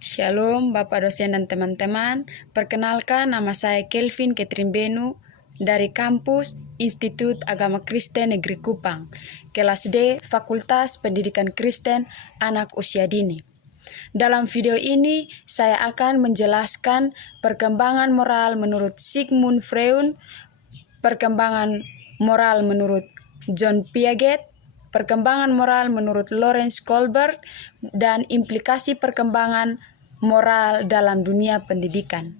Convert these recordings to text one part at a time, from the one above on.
Shalom Bapak dosen dan teman-teman. Perkenalkan, nama saya Kelvin Catherine Benu dari kampus Institut Agama Kristen Negeri Kupang, kelas D, Fakultas Pendidikan Kristen Anak Usia Dini. Dalam video ini, saya akan menjelaskan perkembangan moral menurut Sigmund Freud, perkembangan moral menurut John Piaget, perkembangan moral menurut Lorenz Kohlberg, dan implikasi perkembangan moral dalam dunia pendidikan.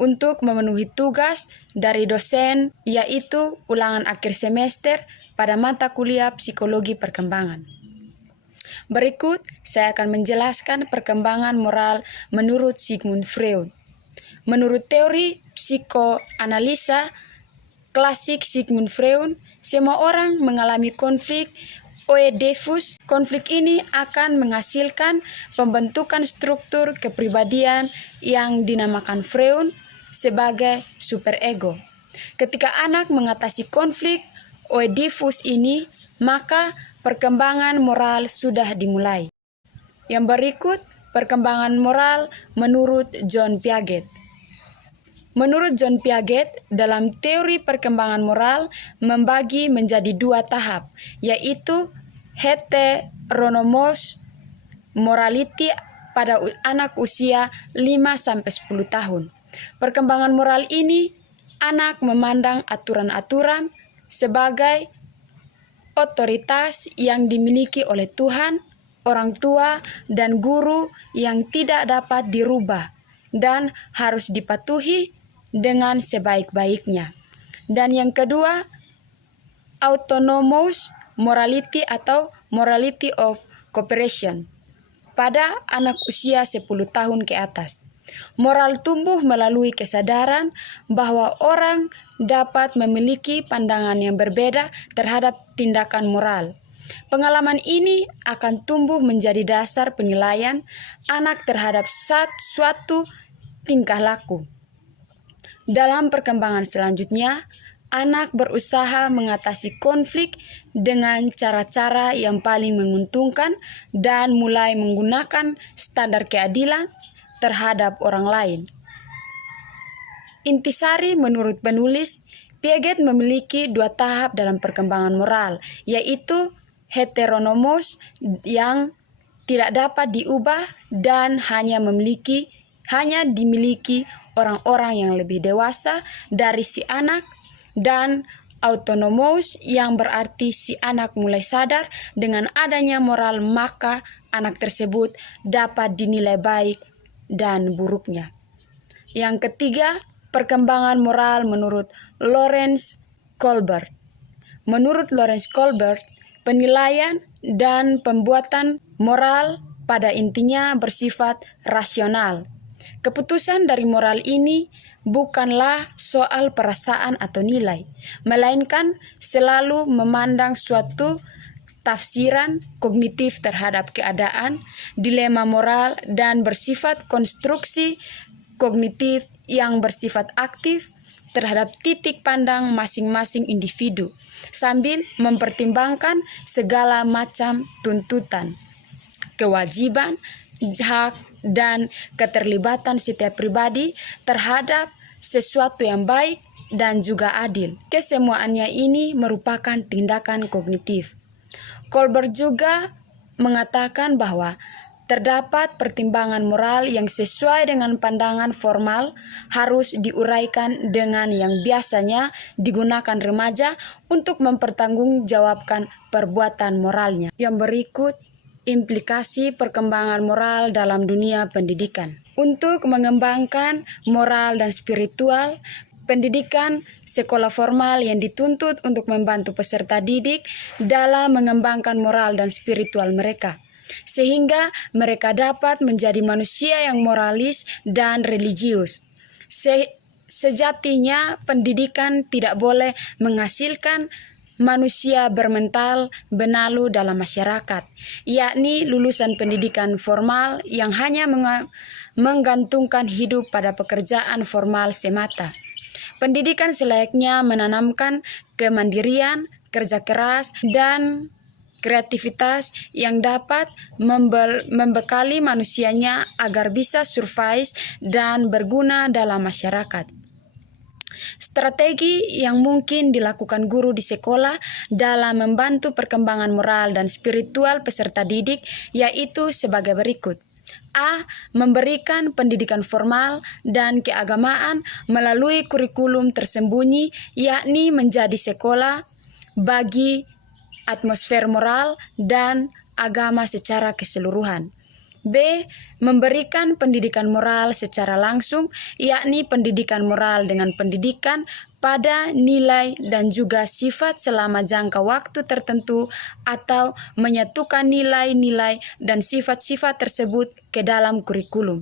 Untuk memenuhi tugas dari dosen, yaitu ulangan akhir semester pada mata kuliah Psikologi Perkembangan. Berikut, saya akan menjelaskan perkembangan moral menurut Sigmund Freud. Menurut teori psikoanalisa klasik Sigmund Freud, semua orang mengalami konflik Oedipus. Konflik ini akan menghasilkan pembentukan struktur kepribadian yang dinamakan Freud sebagai superego. Ketika anak mengatasi konflik Oedipus ini, maka perkembangan moral sudah dimulai. Yang berikut, perkembangan moral menurut John Piaget. Menurut John Piaget, dalam teori perkembangan moral membagi menjadi dua tahap, yaitu heteronomous morality pada anak usia 5-10 tahun. Perkembangan moral ini, anak memandang aturan-aturan sebagai otoritas yang dimiliki oleh Tuhan, orang tua, dan guru yang tidak dapat dirubah dan harus dipatuhi dengan sebaik-baiknya. Dan yang kedua, autonomous morality atau morality of cooperation pada anak usia 10 tahun ke atas. Moral tumbuh melalui kesadaran bahwa orang dapat memiliki pandangan yang berbeda terhadap tindakan moral. Pengalaman ini akan tumbuh menjadi dasar penilaian anak terhadap suatu tingkah laku. Dalam perkembangan selanjutnya, anak berusaha mengatasi konflik dengan cara-cara yang paling menguntungkan dan mulai menggunakan standar keadilan terhadap orang lain. Intisari menurut penulis, Piaget memiliki dua tahap dalam perkembangan moral, yaitu heteronomous yang tidak dapat diubah dan hanya dimiliki orang-orang yang lebih dewasa dari si anak, dan autonomous yang berarti si anak mulai sadar dengan adanya moral, maka anak tersebut dapat dinilai baik dan buruknya. Yang ketiga, perkembangan moral menurut Lorenz Kohlberg. Menurut Lorenz Kohlberg, penilaian dan pembuatan moral pada intinya bersifat rasional. Keputusan dari moral ini bukanlah soal perasaan atau nilai, melainkan selalu memandang suatu tafsiran kognitif terhadap keadaan, dilema moral, dan bersifat konstruksi kognitif yang bersifat aktif terhadap titik pandang masing-masing individu, sambil mempertimbangkan segala macam tuntutan, kewajiban, hak, dan keterlibatan setiap pribadi terhadap sesuatu yang baik dan juga adil. Kesemuanya ini merupakan tindakan kognitif. Kohlberg juga mengatakan bahwa terdapat pertimbangan moral yang sesuai dengan pandangan formal harus diuraikan dengan yang biasanya digunakan remaja untuk mempertanggungjawabkan perbuatan moralnya. Yang berikut, implikasi perkembangan moral dalam dunia pendidikan. Untuk mengembangkan moral dan spiritual, pendidikan sekolah formal yang dituntut untuk membantu peserta didik dalam mengembangkan moral dan spiritual mereka, sehingga mereka dapat menjadi manusia yang moralis dan religius. Sejatinya, pendidikan tidak boleh menghasilkan manusia bermental benalu dalam masyarakat, yakni lulusan pendidikan formal yang hanya menggantungkan hidup pada pekerjaan formal semata. Pendidikan selayaknya menanamkan kemandirian, kerja keras, dan kreativitas yang dapat membekali manusianya agar bisa survive dan berguna dalam masyarakat. Strategi yang mungkin dilakukan guru di sekolah dalam membantu perkembangan moral dan spiritual peserta didik yaitu sebagai berikut. A. Memberikan pendidikan formal dan keagamaan melalui kurikulum tersembunyi, yakni menjadi sekolah bagi atmosfer moral dan agama secara keseluruhan. B. Memberikan pendidikan moral secara langsung, yakni pendidikan moral dengan pendidikan pada nilai dan juga sifat selama jangka waktu tertentu atau menyatukan nilai-nilai dan sifat-sifat tersebut ke dalam kurikulum.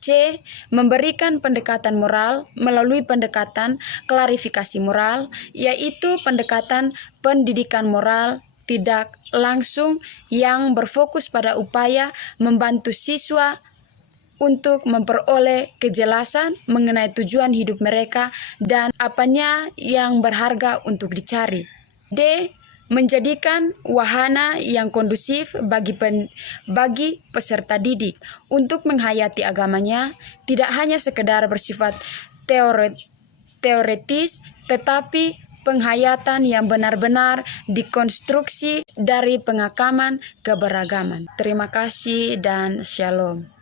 C. Memberikan pendekatan moral melalui pendekatan klarifikasi moral, yaitu pendekatan pendidikan moral tidak langsung yang berfokus pada upaya membantu siswa untuk memperoleh kejelasan mengenai tujuan hidup mereka dan apanya yang berharga untuk dicari. D. Menjadikan wahana yang kondusif bagi peserta didik untuk menghayati agamanya, tidak hanya sekedar bersifat teoretis, tetapi penghayatan yang benar-benar dikonstruksi dari pengakaman keberagaman. Terima kasih dan shalom.